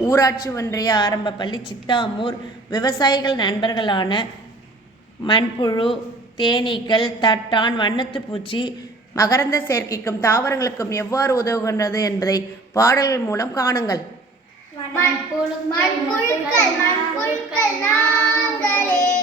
ஊராட்சி ஒன்றிய ஆரம்ப பள்ளி சித்தாமூர் விவசாயிகள் நண்பர்களான மண்புழு தேனீக்கள் தட்டான் வண்ணத்துப்பூச்சி மகரந்த சேர்க்கைக்கும் தாவரங்களுக்கும் எவ்வாறு உதவுகின்றது என்பதை பாடல்கள் மூலம் காணுங்கள். மண்புழுக்கள் மண்புழுக்கள் நாங்களே.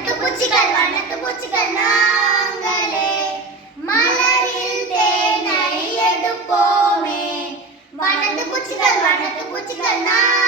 வண்ணத்து பூச்சிகள் வண்ணத்து பூச்சிகள் நாங்களே. மலரில் தேனை எடுப்போமே வண்ணத்து பூச்சிகள் வண்ணத்து பூச்சிகள் நான்